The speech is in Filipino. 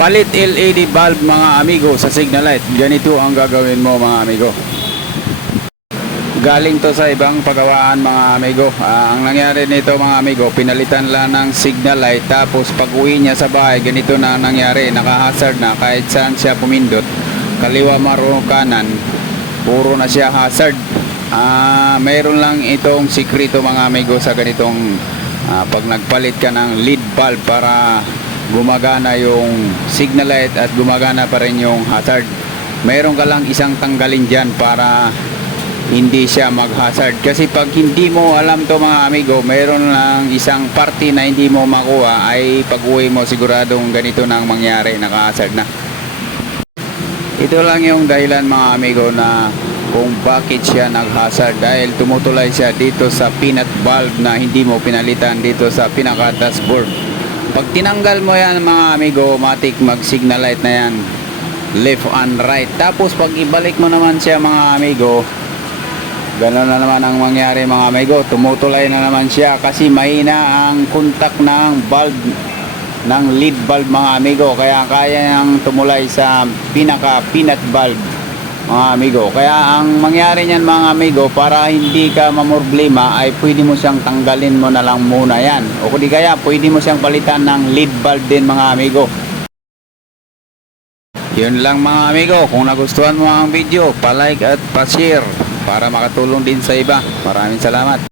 Palit LED bulb mga amigo sa signal light. Ganito ang gagawin mo mga amigo. Galing to sa ibang pagawaan mga amigo. Ang nangyari nito mga amigo, pinalitan lang ng signal light, tapos pag uwi niya sa bahay, ganito na nangyari. Naka-hazard na kahit saan siya pumindot. Kaliwa, maro, kanan, puro na siya hazard. Mayroon lang itong sikreto mga amigo sa ganitong pag nagpalit ka ng LED bulb para gumagana yung signal light at gumagana pa rin yung hazard. Mayroon ka lang isang tanggalin dyan para hindi siya mag-hazard. Kasi pag hindi mo alam to mga amigo, mayroon lang isang party na hindi mo makuha, ay pag uwi mo siguradong ganito na ang mangyari, naka-hazard na. Ito lang yung dahilan mga amigo na kung bakit siya nag-hazard, dahil tumutulay siya dito sa peanut bulb na hindi mo pinalitan dito sa pinaka dashboard. Pag tinanggal mo yan mga amigo, matik mag signal light na yan, left and right. Tapos pag ibalik mo naman siya mga amigo, gano'n na naman ang mangyari mga amigo, tumutulay na naman siya kasi mahina ang kontak ng bulb, ng LED bulb mga amigo, kaya kaya niyang tumulay sa pinaka peanut bulb mga amigo. Kaya ang mangyari niyan mga amigo, para hindi ka mamroblema, ay pwede mo siyang tanggalin mo na lang muna yan, o di kaya pwede mo siyang palitan ng LED bulb din mga amigo. Yun lang mga amigo. Kung nagustuhan mo ang video, pa-like at pa-share para makatulong din sa iba. Maraming salamat.